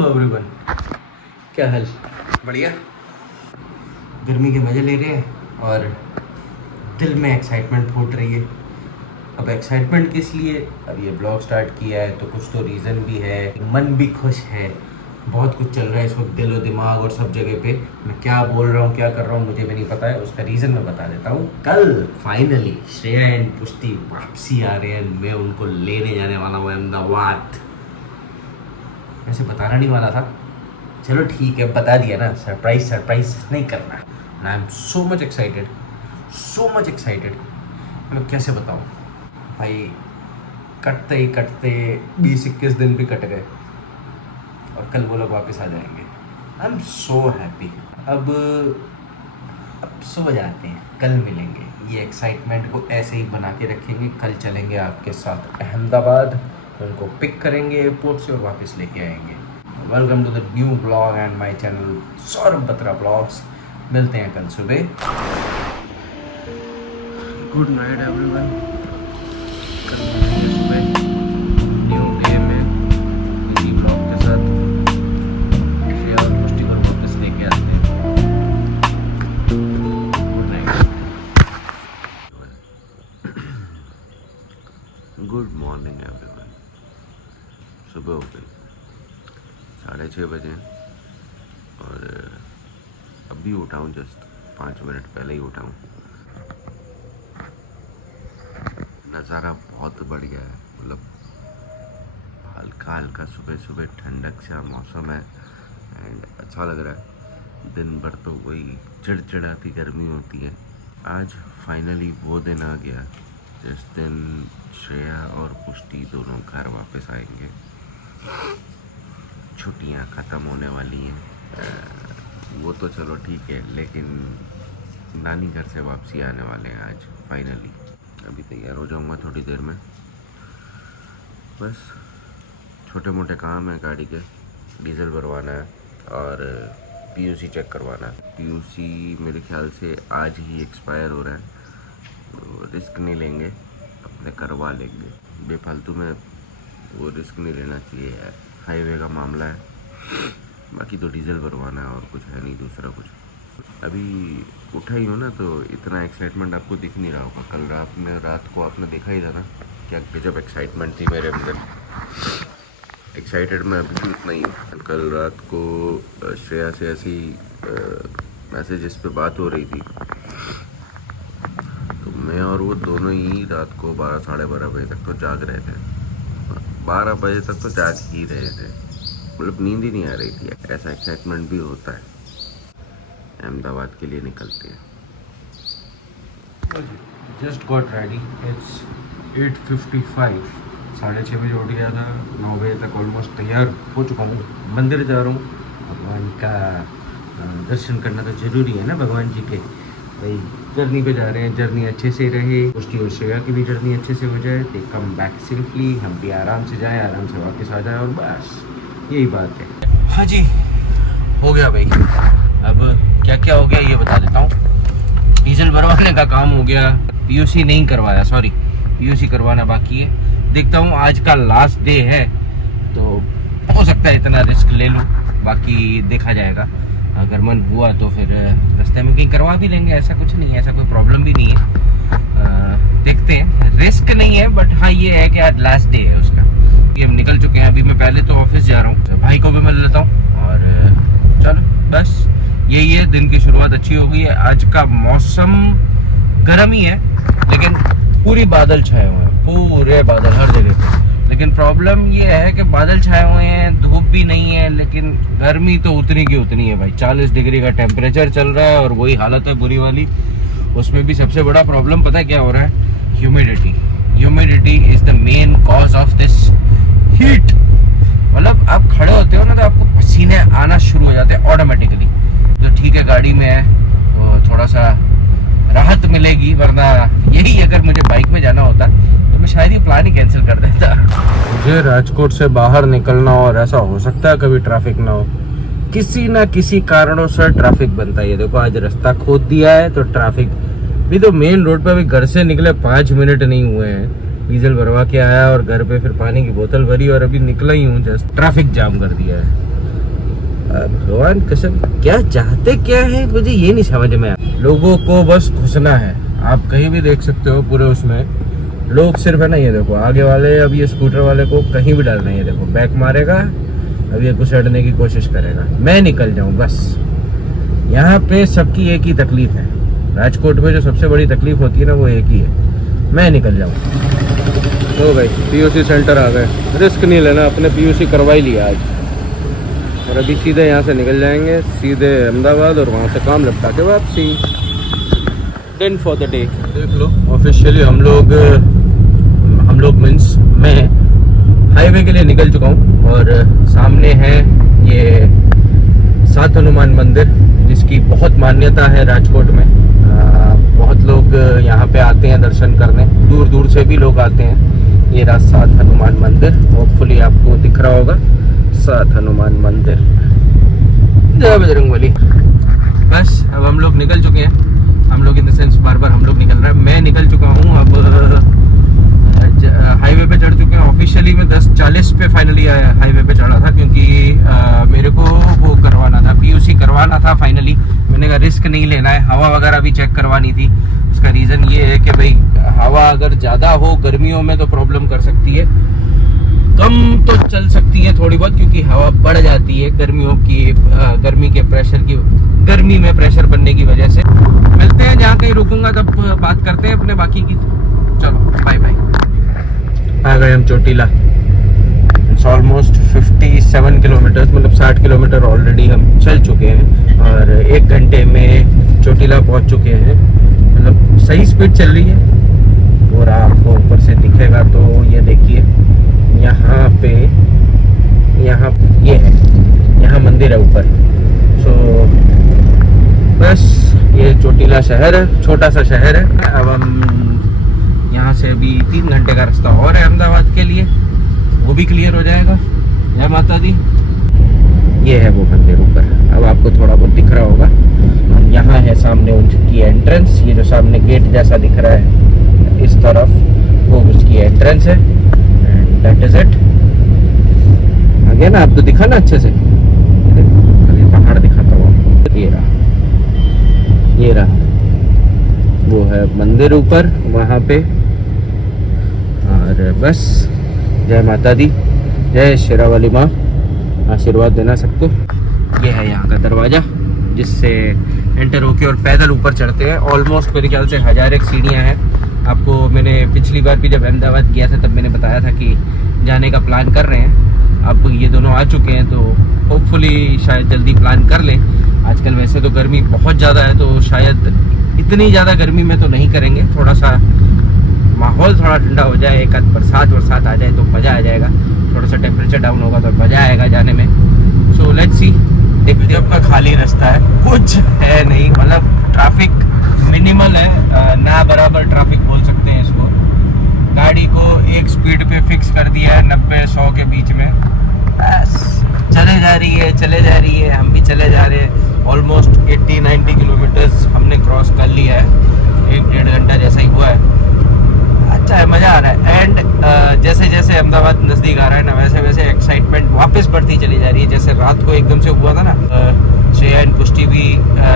Everyone, क्या हाल? बढ़िया। गर्मी के मजे ले रहे हैं और दिल में एक्साइटमेंट फूट रही है। अब एक्साइटमेंट किस लिए? अब ये ब्लॉग स्टार्ट किया है तो कुछ तो रीज़न भी है, मन भी खुश है, बहुत कुछ चल रहा है इस वक्त दिल और दिमाग और सब जगह पे। मैं क्या बोल रहा हूँ, क्या कर रहा हूँ, मुझे भी नहीं पता है। उसका रीज़न मैं बता देता हूँ। कल फाइनली श्रेया एंड पुष्टि वापसी आ रहे हैं। मैं उनको लेने जाने वाला हूँ अहमदाबाद। वैसे बताना नहीं वाला था, चलो ठीक है, बता दिया ना। सरप्राइज नहीं करना। I am so much excited, मैं कैसे बताऊँ भाई। कटते ही कटते 20-21 दिन भी कट गए और कल वो लोग वापस आ जाएंगे। I am so happy. अब सो जाते हैं, कल मिलेंगे। ये एक्साइटमेंट को ऐसे ही बना के रखेंगे। कल चलेंगे आपके साथ अहमदाबाद, उनको पिक करेंगे एयरपोर्ट से और वापस लेके आएंगे। Welcome to the new blog and my channel Saurabh Batra blogs. मिलते हैं कल सुबह। Good night everyone. कल मिलेंगे सुबह न्यू डे में इसी ब्लॉग के साथ। श्रेया और पुष्टि को वापस लेके आते हैं। Good night. Good morning everyone. सुबह हो गई 6:30 बजे और अभी उठा हूँ, जस्ट 5 मिनट पहले ही उठा हूँ। नज़ारा बहुत बढ़िया है, मतलब हल्का हल्का सुबह सुबह ठंडक सा मौसम है एंड अच्छा लग रहा है। दिन भर तो वही चिड़चिड़ाती गर्मी होती है। आज फाइनली वो दिन आ गया जिस दिन श्रेया और पुष्टि दोनों घर वापस आएंगे। छुट्टियां ख़त्म होने वाली हैं, वो तो चलो ठीक है, लेकिन नानी घर से वापसी आने वाले हैं आज फाइनली। अभी तैयार हो जाऊंगा थोड़ी देर में। बस छोटे मोटे काम है, गाड़ी के डीजल भरवाना है और पीयूसी चेक करवाना है। पीयूसी मेरे ख्याल से आज ही एक्सपायर हो रहा है, तो रिस्क नहीं लेंगे, अपने करवा लेंगे। बेफालतू में वो रिस्क नहीं लेना चाहिए यार, हाईवे का मामला है। बाकी तो डीजल भरवाना है और कुछ है नहीं दूसरा कुछ। अभी उठा ही हो ना, तो इतना एक्साइटमेंट आपको दिख नहीं रहा होगा। कल रात को आपने देखा ही था ना, क्या गजब एक्साइटमेंट थी मेरे अंदर। एक्साइटेड मैं अभी भी उतना ही हूँ। कल रात को श्रेया से ऐसी मैसेजेस पे बात हो रही थी, तो मैं और वो दोनों ही रात को 12-12:30 बजे तक तो जाग रहे थे। 12 बजे तक तो जाग ही रहे थे, मतलब नींद ही नहीं आ रही थी। ऐसा एक्साइटमेंट भी होता है। अहमदाबाद के लिए निकलते हैं। Just got ready, it's 8:55। 6:30 बजे उठ गया था, 9 बजे तक ऑलमोस्ट तैयार हो चुका हूँ। मंदिर जा रहा हूँ, भगवान का दर्शन करना तो ज़रूरी है ना, भगवान जी के। भाई जर्नी पे जा रहे हैं, जर्नी अच्छे से रहे, पुष्टि और श्रेया की भी जर्नी अच्छे से हो जाए, दे कम बैक सेफली, हम भी आराम से जाएं, आराम से वापस आ जाए, और बस यही बात है। हाँ जी, हो गया भाई। अब क्या क्या हो गया ये बता देता हूँ। डीजल भरवाने का काम हो गया, पीयूसी नहीं करवाया, सॉरी पीयूसी करवाना बाकी है। देखता हूँ आज का लास्ट डे है, तो हो सकता है इतना रिस्क ले लूँ, बाकी देखा जाएगा। अगर मन हुआ तो फिर रास्ते में कहीं करवा भी लेंगे, ऐसा कुछ नहीं है, ऐसा कोई प्रॉब्लम भी नहीं है। देखते हैं, रिस्क नहीं है, बट हाँ ये है कि आज लास्ट डे है उसका। ये हम निकल चुके हैं। अभी मैं पहले तो ऑफिस जा रहा हूँ, भाई को भी मिल लेता हूँ और चलो बस यही है। दिन की शुरुआत अच्छी हो गई है। आज का मौसम गर्म ही है, लेकिन पूरी बादल छाए हुए हैं, पूरे बादल हर जगह पे। लेकिन प्रॉब्लम ये है कि बादल छाए हुए हैं, धूप भी नहीं है, लेकिन गर्मी तो उतनी की उतनी है भाई। 40 डिग्री का टेम्परेचर चल रहा है और वही हालत है बुरी वाली। उसमें भी सबसे बड़ा प्रॉब्लम पता है क्या हो रहा है? Humidity is the main cause of this heat. मतलब आप खड़े होते हो ना, तो आपको पसीने आना शुरू हो जाते हैं ऑटोमेटिकली। तो ठीक है, गाड़ी में है तो थोड़ा सा राहत मिलेगी, वरना यही अगर मुझे बाइक में जाना होता तो मैं शायद ये प्लान ही कैंसिल कर देता। मुझे राजकोट से बाहर निकलना और ऐसा हो सकता है कभी ट्रैफिक ना हो, किसी ना किसी कारणों से ट्रैफिक बनता है। ये देखो आज रास्ता खोद दिया है तो ट्रैफिक भी, तो मेन रोड पे अभी घर से निकले 5 मिनट नहीं हुए हैं। डीजल भरवा के आया और घर पे फिर पानी की बोतल भरी और अभी निकला ही हूँ, जस्ट ट्रैफिक जाम कर दिया है। भगवान कसम क्या चाहते क्या है मुझे ये नहीं समझ में आया। लोगों को बस घुसना है। आप कहीं भी देख सकते हो पूरे उसमें लोग सिर्फ है ना, ये देखो आगे वाले अब ये स्कूटर वाले को कहीं भी डालना है, ये देखो बैक मारेगा, अब ये घुसड़ने की कोशिश करेगा, मैं निकल जाऊं बस। यहाँ पे सबकी एक ही तकलीफ है, राजकोट में जो सबसे बड़ी तकलीफ होती है ना वो एक ही है, मैं निकल जाऊं। तो भाई पीयूसी सेंटर आ गए, रिस्क नहीं लेना, अपने पीयूसी करवा ही लिया आज और अभी सीधे यहाँ से निकल जाएंगे सीधे अहमदाबाद और वहाँ से काम निपटा के वापसी। Done for the day. देख लो ऑफिशियली हम लोग मीन्स मैं हाईवे के लिए निकल चुका हूँ और सामने है ये 7 हनुमान मंदिर जिसकी बहुत मान्यता है राजकोट में। बहुत लोग यहाँ पे आते हैं दर्शन करने, दूर दूर से भी लोग आते हैं। ये रहा 7 हनुमान मंदिर, होपफुली आपको दिख रहा होगा 7 हनुमान मंदिर। जय बजरंगबली। बस अब हम लोग निकल चुके हैं, हम लोग इन द सेंस बार बार हम लोग निकल रहे हैं, मैं निकल चुका हूँ। अब हाईवे पे चढ़ चुके हैं। ऑफिशियली मैं 10:40 पे फाइनली हाईवे पे चढ़ा था क्योंकि मेरे को वो करवाना था, पीयूसी करवाना था फाइनली। मैंने कहा रिस्क नहीं लेना है, हवा वगैरह भी चेक करवानी थी। उसका रीज़न ये है कि भाई हवा अगर ज़्यादा हो गर्मियों में तो प्रॉब्लम कर सकती है, कम तो चल सकती है थोड़ी बहुत क्योंकि हवा बढ़ जाती है गर्मियों की, गर्मी के प्रेशर की, गर्मी में प्रेशर बनने की वजह से। मिलते हैं जहाँ कहीं रुकूंगा तब बात करते हैं अपने बाकी की। चलो बाय बाय। आ गए हम चोटीला। इट्स ऑलमोस्ट 57 किलोमीटर, मतलब 60 किलोमीटर ऑलरेडी हम चल चुके हैं और 1 घंटे में चोटीला पहुंच चुके हैं। मतलब सही स्पीड चल रही है और आपको ऊपर से दिखेगा तो ये देखिए यहाँ पे, यहाँ ये है, यहाँ मंदिर है ऊपर। सो बस ये चोटीला शहर है, छोटा सा शहर है। अब हम यहाँ से अभी 3 घंटे का रास्ता और है अहमदाबाद के लिए, वो भी क्लियर हो जाएगा। जय माता दी। ये है वो मंदिर ऊपर, अब आपको थोड़ा बहुत दिख रहा होगा। यहाँ है सामने उनकी एंट्रेंस, ये जो सामने गेट जैसा दिख रहा है इस तरफ वो उसकी एंट्रेंस है। And that is it. आ गया ना, अब तो दिखा ना अच्छे से, अभी पहाड़ दिखाता हूँ। ये रहा वो है मंदिर ऊपर वहाँ पे। और बस जय माता दी, जय शेरावाली माँ, आशीर्वाद देना सबको। ये है यहाँ का दरवाज़ा जिससे एंटर होके और पैदल ऊपर चढ़ते हैं। ऑलमोस्ट मेरे ख्याल से 1001 सीढ़ियाँ हैं। आपको मैंने पिछली बार भी जब अहमदाबाद गया था तब मैंने बताया था कि जाने का प्लान कर रहे हैं। अब ये दोनों आ चुके हैं तो होपफुली शायद जल्दी प्लान कर लें। आजकल वैसे तो गर्मी बहुत ज़्यादा है तो शायद इतनी ज़्यादा गर्मी में तो नहीं करेंगे, थोड़ा सा माहौल थोड़ा ठंडा हो जाए, एक आध बरसात आ जाए तो मज़ा आ जाएगा। थोड़ा सा टेम्परेचर डाउन होगा तो मज़ा आएगा जाने में। So let's see. देखते अब का खाली रास्ता है, कुछ है नहीं, मतलब ट्रैफिक मिनिमल है, ना बराबर ट्रैफिक बोल सकते हैं इसको। गाड़ी को एक स्पीड पे फिक्स कर दिया है 90-100 के बीच में, बस चले जा रही है, हम भी चले जा रहे हैं। ऑलमोस्ट 80-90 किलोमीटर्स हमने क्रॉस कर लिया है, 1-1.5 घंटा जैसा ही हुआ है। अच्छा है, मज़ा आ रहा है। एंड जैसे जैसे अहमदाबाद नज़दीक आ रहा है ना वैसे वैसे एक्साइटमेंट वापस बढ़ती चली जा रही है। जैसे रात को एकदम से हुआ था ना, श्रेया एंड पुष्टि भी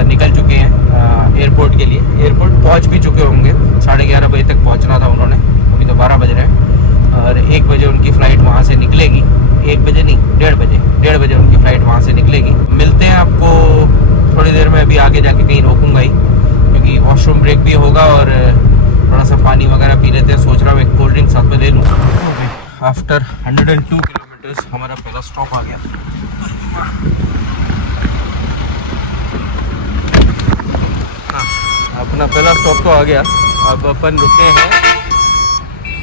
निकल चुके हैं एयरपोर्ट के लिए। एयरपोर्ट पहुंच भी चुके होंगे, 11:30 बजे तक पहुंचना था उन्होंने, अभी तो 12 बज रहे हैं और 1 बजे उनकी फ़्लाइट वहाँ से निकलेगी। 1 बजे नहीं, 1:30 बजे उनकी फ़्लाइट वहाँ से निकलेगी। मिलते हैं आपको थोड़ी देर में, अभी आगे जाके कहीं रोकूंगा ही क्योंकि वॉशरूम ब्रेक भी होगा और थोड़ा सा पानी वगैरह पी लेते हैं। सोच रहा हूँ एक कोल्ड ड्रिंक साथ में ले लूँ। आफ्टर 102 किलोमीटर्स हमारा पहला स्टॉप आ गया। हाँ, अपना पहला स्टॉप तो आ गया। अब अपन रुके हैं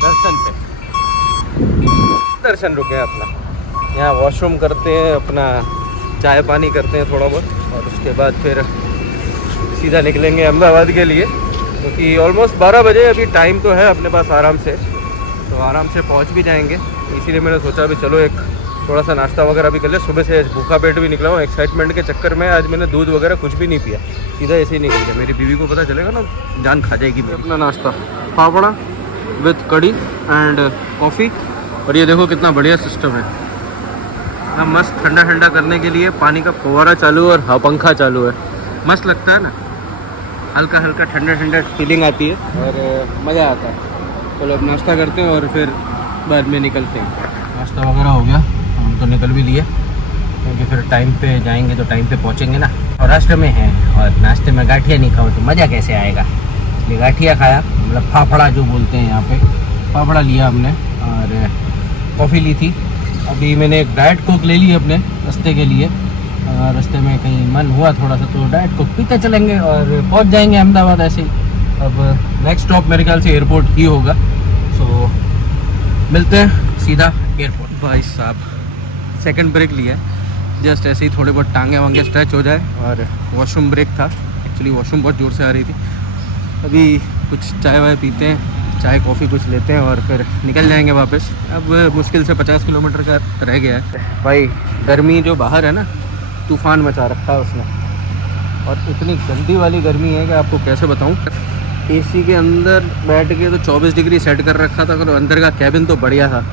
दर्शन पे, दर्शन रुके हैं अपना। यहाँ वॉशरूम करते हैं, अपना चाय पानी करते हैं थोड़ा बहुत और उसके बाद फिर सीधा निकलेंगे अहमदाबाद के लिए क्योंकि ऑलमोस्ट 12 बजे अभी टाइम तो है अपने पास आराम से, तो आराम से पहुंच भी जाएंगे। इसीलिए मैंने सोचा अभी चलो एक थोड़ा सा नाश्ता वगैरह भी कर ले। सुबह से भूखा पेट भी निकला हूँ, एक्साइटमेंट के चक्कर में आज मैंने दूध वगैरह कुछ भी नहीं पिया, सीधा ऐसे ही निकल गया। मेरी बीवी को पता चलेगा ना जान खा जाएगी। अपना नाश्ता पापड़ा विथ कड़ी एंड कॉफ़ी। और ये देखो कितना बढ़िया सिस्टम है, अब मस्त ठंडा ठंडा करने के लिए पानी का फव्वारा चालू है और हवा पंखा चालू है। मस्त लगता है ना, हल्का हल्का ठंडा ठंडा फीलिंग आती है और मज़ा आता है। चलो अब नाश्ता करते हैं और फिर बाद में निकलते हैं। नाश्ता वगैरह हो गया, हम तो निकल भी लिए क्योंकि फिर टाइम पे जाएंगे तो टाइम पे पहुंचेंगे ना। और रास्ते में हैं और नाश्ते में गाठिया नहीं खाओ तो मज़ा कैसे आएगा, इसलिए गाठिया खाया, मतलब फाफड़ा जो बोलते हैं यहाँ पे, फाफड़ा लिया हमने और कॉफ़ी ली थी। अभी मैंने एक डाइट कोक ले ली अपने रास्ते के लिए, रास्ते में कहीं मन हुआ थोड़ा सा तो डाइट कोक पीते चलेंगे और पहुँच जाएंगे अहमदाबाद ऐसे ही। अब नेक्स्ट स्टॉप मेरे ख्याल से एयरपोर्ट ही होगा, सो मिलते हैं सीधा एयरपोर्ट। भाई साहब सेकंड ब्रेक लिया है, जस्ट ऐसे ही थोड़े बहुत टांगे वांगे स्ट्रेच हो जाए, और वॉशरूम ब्रेक था, एक्चुअली वॉशरूम बहुत ज़ोर से आ रही थी। अभी कुछ चाय वाय पीते हैं, चाय कॉफ़ी कुछ लेते हैं और फिर निकल जाएंगे वापस। अब मुश्किल से 50 किलोमीटर का रह गया है। भाई गर्मी जो बाहर है ना, तूफ़ान मचा रखा है उसने, और इतनी गंदी वाली गर्मी है कि आपको कैसे बताऊँ। एसी के अंदर बैठ के तो 24 डिग्री सेट कर रखा था, अगर अंदर का कैबिन तो बढ़िया था,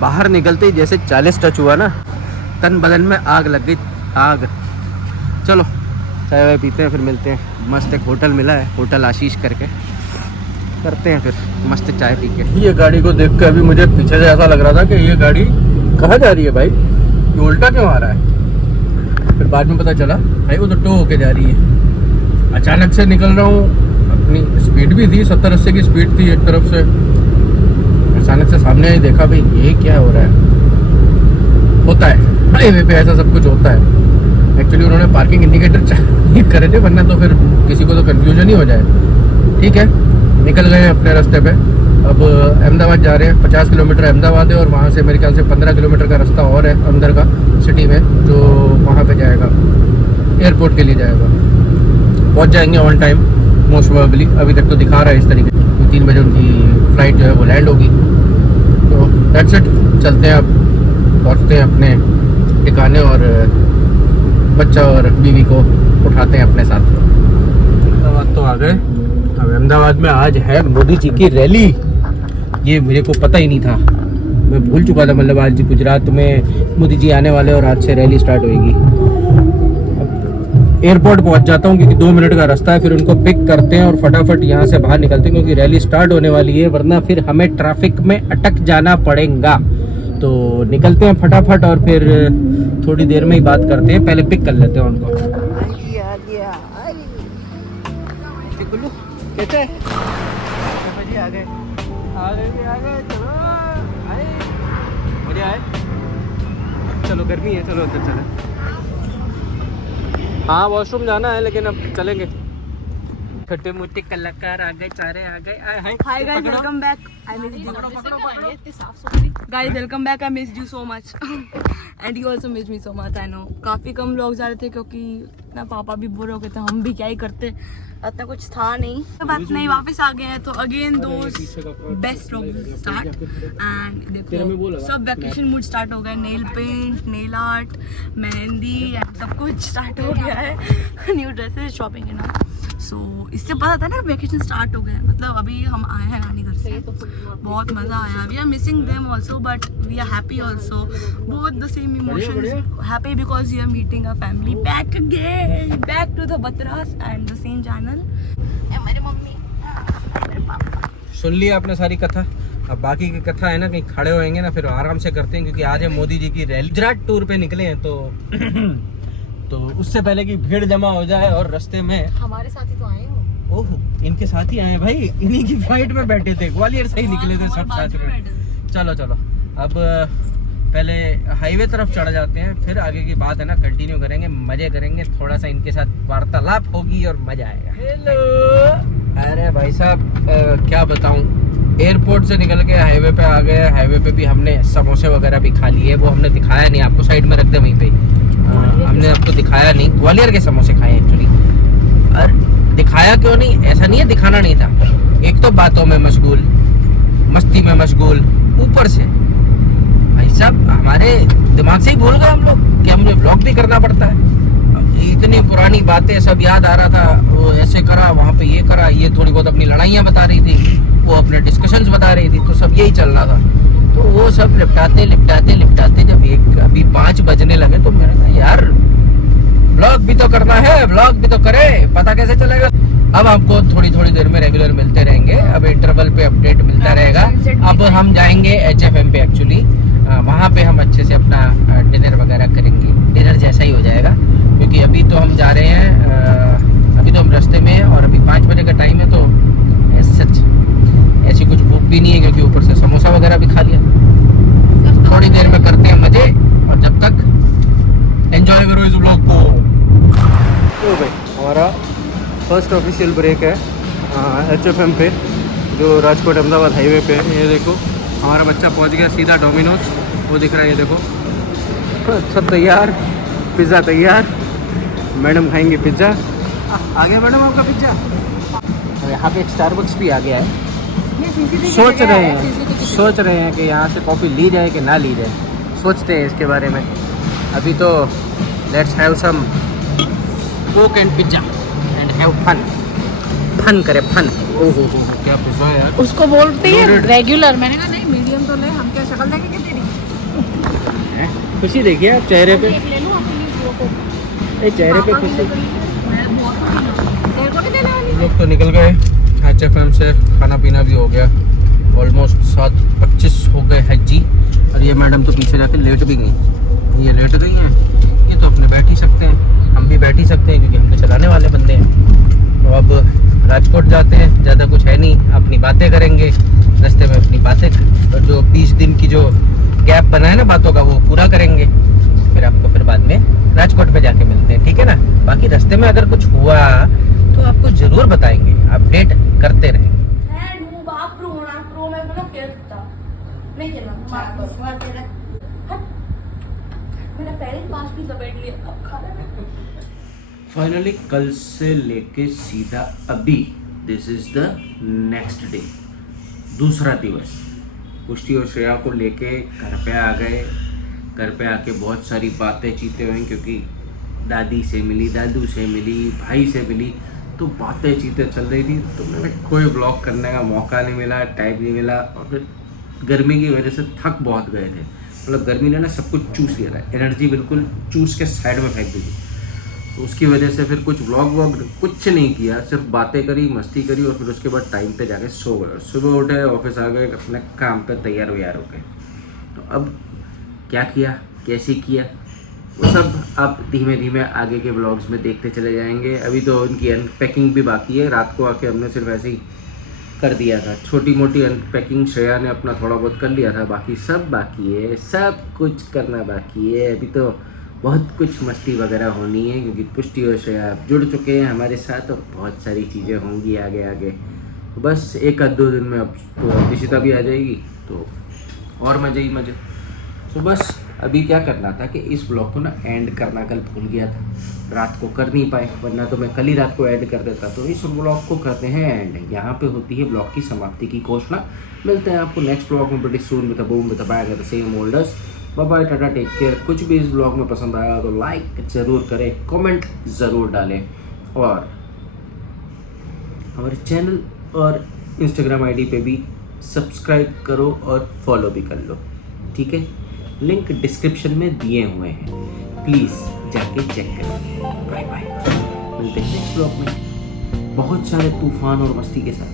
बाहर निकलते ही जैसे 40 टच हुआ ना, तन बदन में आग लग गई, आग। चलो चाय वाय पीते हैं, फिर मिलते हैं। मस्त एक होटल मिला है, होटल आशीष करके, करते हैं फिर मस्त चाय पी के। ये गाड़ी को देख कर अभी मुझे पीछे से ऐसा लग रहा था कि ये गाड़ी कहाँ जा रही है भाई, ये उल्टा क्यों आ रहा है। फिर बाद में पता चला भाई वो तो टो होके जा रही है। अचानक से निकल रहा हूँ, अपनी स्पीड भी थी 70-80 की स्पीड थी एक तरफ से, अचानक से सामने ही देखा भाई ये क्या हो रहा है। होता है हाईवे पे ऐसा सब कुछ होता है। एक्चुअली उन्होंने पार्किंग इंडिकेटर चालू करे थे, वरना तो फिर किसी को तो कंफ्यूजन ही हो जाए। ठीक है, निकल गए अपने रास्ते पे। अब अहमदाबाद जा रहे हैं, 50 किलोमीटर अहमदाबाद है और वहाँ से मेरे ख्याल से 15 किलोमीटर का रास्ता और है अंदर का सिटी में, जो वहाँ पे जाएगा, एयरपोर्ट के लिए जाएगा। पहुँच जाएंगे ऑन टाइम मोस्ट प्रोबेबली। अभी तक तो दिखा रहा है इस तरीके से 3 बजे उनकी फ़्लाइट जो है वो लैंड होगी। तो दैट्स इट, चलते हैं अब, पहुँचते हैं अपने ठिकाने और बच्चा और बीवी को उठाते हैं अपने साथ। अहमदाबाद तो आ गए। अब अहमदाबाद में आज है मोदी जी की रैली, ये मेरे को पता ही नहीं था, मैं भूल चुका था। मतलब आज गुजरात में मोदी जी आने वाले और आज से रैली स्टार्ट होगी। एयरपोर्ट पहुंच जाता हूं क्योंकि 2 मिनट का रास्ता है, फिर उनको पिक करते हैं और फटाफट यहां से बाहर निकलते हैं क्योंकि रैली स्टार्ट होने वाली है, वरना फिर हमें ट्रैफिक में अटक जाना पड़ेगा। तो निकलते हैं फटाफट और फिर थोड़ी देर में ही बात करते हैं, पहले पिक कर लेते हैं उनको। कैसे आ गए चलो, बढ़िया है। चलो गर्मी है, चलो अंदर चले। हाँ वॉशरूम जाना है लेकिन अब चलेंगे। छोटे मोटे कलाकार आ गए, सारे आ गए। Hi guys, welcome back. I miss you guys, welcome back. I miss you so much and you also miss me so much. I know काफी कम लोग जा रहे थे क्योंकि ना पापा भी बोर हो गए थे, हम भी क्या ही करते, इतना कुछ था नहीं। तो बात नहीं, वापस आ गए हैं तो अगेन दोस्त बेस्ट लोग स्टार्ट। एंड देखो सब वैकेशन मूड स्टार्ट हो गया, nail paint, nail art, mehndi and सब कुछ स्टार्ट हो गया है। न्यू ड्रेसेस, शॉपिंग है ना। सो इससे पता था ना वैकेशन स्टार्ट हो गया, मतलब अभी हम आए हैं नानी घर से, बहुत मज़ा आया। We are missing them also but we are happy also, both the same emotions. Happy because you are meeting a family back again, back to the Batras and the same channel. हमारे मम्मी, मेरे पापा। सुन लिया आपने सारी कथा, अब बाकी की कथा है ना कहीं खड़े होएंगे ना, फिर आराम से करते हैं क्योंकि आज है मोदी जी की रैली। गुजरात टूर पे निकले हैं तो उससे पहले कि भीड़ जमा हो जाए और रास्ते में हमारे साथ ही तो आए हो। ओह इनके साथ ही आए हैं भाई, इन्हीं की फ्लाइट में बैठे थे, ग्वालियर से ही निकले थे सब साथ में। चलो चलो अब पहले हाईवे तरफ चढ़ जाते हैं, फिर आगे की बात है ना कंटिन्यू करेंगे, मजे करेंगे, थोड़ा सा इनके साथ वार्तालाप होगी और मजा आएगा। हेलो, अरे भाई साहब क्या बताऊं, एयरपोर्ट से निकल के हाईवे पे आ गए। हाईवे पे भी हमने समोसे वगैरह भी खा लिए, वो हमने दिखाया नहीं आपको, साइड में रख दे वहीं पे, हमने आपको दिखाया नहीं। ग्वालियर के समोसे खाए एक्चुअली, और दिखाया क्यों नहीं, ऐसा नहीं है दिखाना नहीं था, एक तो बातों में मशगूल, मस्ती में मशगूल, ऊपर से भाई साहब हमारे दिमाग से ही भूल गए हम लोग कि हमें ब्लॉग भी करना पड़ता है। इतनी पुरानी बातें सब याद आ रहा था, वो ऐसे करा, वहाँ पे ये करा, ये थोड़ी बहुत अपनी लड़ाइयाँ बता रही थी, वो अपने डिस्कशंस बता रही थी, तो सब यही चल रहा था। तो वो सब लिपटाते जब अभी 5 बजने लगे तो मैंने कहा यार ब्लॉग भी तो करना है, ब्लॉग भी तो करे, पता कैसे चलेगा। अब आपको थोड़ी देर में रेगुलर मिलते रहेंगे, अब इंटरवल पे अपडेट मिलता रहेगा। अब हम जाएंगे HFM पे, एक्चुअली वहाँ पे हम अच्छे से अपना डिनर वगैरह करेंगे, डिनर जैसा ही हो जाएगा, क्योंकि अभी तो हम जा रहे हैं, अभी तो हम रास्ते में हैं और अभी 5 बजे का टाइम है, तो सच ऐसी कुछ भूख भी नहीं है, क्योंकि ऊपर से समोसा वगैरह भी खा लिया। थोड़ी देर में करते हैं मजे, और जब तक एंजॉय करो इस व्लॉग को। तो भाई हमारा फर्स्ट ऑफिशियल ब्रेक है HFM पे, जो राजकोट अहमदाबाद हाईवे पे है। ये देखो हमारा बच्चा पहुंच गया सीधा डोमिनोज, वो दिख रहा है, ये देखो सब तैयार, पिज़्ज़ा तैयार, मैडम खाएंगे पिज़्ज़ा। आ गया मैडम आपका पिज़्ज़ा। और यहाँ पे एक स्टारबक्स भी आ गया है। सोच रहे हैं कि यहाँ से कॉफ़ी ली जाए कि ना ली जाए, सोचते हैं इसके बारे में। अभी तो let's have some coke and pizza and have fun करे फन। ओहो क्या पिज़्ज़ा है यार। उसको बोलते हैं रेगुलर, मैंने कहा नहीं मीडियम तो ले, हम क्या शक्ल देखेंगे तेरी। खुशी देखिए आप चेहरे पे, ले लूं अपनी चेहरे पे खुशी। मैं बहुत को नहीं देने वाली। लोग तो निकल गए HFM से, खाना पीना भी हो गया, ऑलमोस्ट 7:25 हो गए हैं जी। और ये मैडम तो पीछे जाके लेट भी गई, ये लेट गई हैं, ये तो अपने बैठ ही सकते हैं, हम भी बैठ ही सकते हैं, क्योंकि हम तो चलाने वाले बंदे हैं। तो अब राजकोट जाते हैं, ज़्यादा कुछ है नहीं, अपनी बातें करेंगे रास्ते में, अपनी बातें, और जो 20 दिन की जो गैप बना है ना बातों का, वो पूरा करेंगे। फिर आपको फिर बाद में राजकोट पे जाके मिलते हैं, ठीक है ना। बाकी रास्ते में अगर कुछ हुआ तो आपको ज़रूर बताएंगे, अपडेट करते रहेंगे। नहीं खेलना, मैंने पहले ही 5 पीस लपेट लिए, अब खाना है। फाइनली कल से लेके सीधा अभी this is the next day, दूसरा दिवस। पुष्टि और श्रेया को लेके घर पे आ गए। घर पे आके बहुत सारी बातें चीतें हुई, क्योंकि दादी से मिली, दादू से मिली, भाई से मिली, तो बातें चीतें चल रही थी। तो मैंने कोई ब्लॉग करने का मौका नहीं मिला, टाइम नहीं मिला, और फिर गर्मी की वजह से थक बहुत गए थे। मतलब गर्मी ने ना सब कुछ चूस लिया था, एनर्जी बिल्कुल चूस के साइड में फेंक दी थी। तो उसकी वजह से फिर कुछ व्लॉग कुछ नहीं किया, सिर्फ बातें करी, मस्ती करी, और फिर उसके बाद टाइम पे जाके सो गए। सुबह उठे, ऑफिस आ गए, अपने काम पे तैयार व्यार हो गए। तो अब क्या किया, कैसे किया, वो सब आप धीमे धीमे आगे के व्लॉग्स में देखते चले जाएंगे। अभी तो उनकी अनपैकिंग भी बाकी है। रात को आके हमने सिर्फ ऐसे ही कर दिया था, छोटी मोटी अनपैकिंग श्रेया ने अपना थोड़ा बहुत कर लिया था, बाकी सब बाकी है, सब कुछ करना बाकी है। अभी तो बहुत कुछ मस्ती वगैरह होनी है, क्योंकि पुष्टि और श्रेया जुड़ चुके हैं हमारे साथ, और बहुत सारी चीज़ें होंगी आगे आगे। तो बस 1-2 दिन में अब तो दिशिता भी आ जाएगी, तो और मज़े ही मज़े। तो बस अभी क्या करना था कि इस ब्लॉग को ना एंड करना कल भूल गया था, रात को कर नहीं पाए, वरना तो मैं कल ही रात को एंड कर देता। तो इस ब्लॉग को करते हैं एंड, यहाँ पे होती है ब्लॉग की समाप्ति की घोषणा। मिलते हैं आपको नेक्स्ट ब्लॉग में pretty soon with a boom with a bag at the same olders. Bye bye, tata, take care. कुछ भी इस ब्लॉग में पसंद आया तो लाइक ज़रूर करें, कमेंट ज़रूर डालें, और हमारे चैनल और इंस्टाग्राम आईडी पे भी सब्सक्राइब करो और फॉलो भी कर लो, ठीक है। लिंक डिस्क्रिप्शन में दिए हुए हैं, प्लीज़ जाके चेक करो। बाय बाय, मिलते हैं नेक्स्ट ब्लॉग में बहुत सारे तूफान और मस्ती के साथ।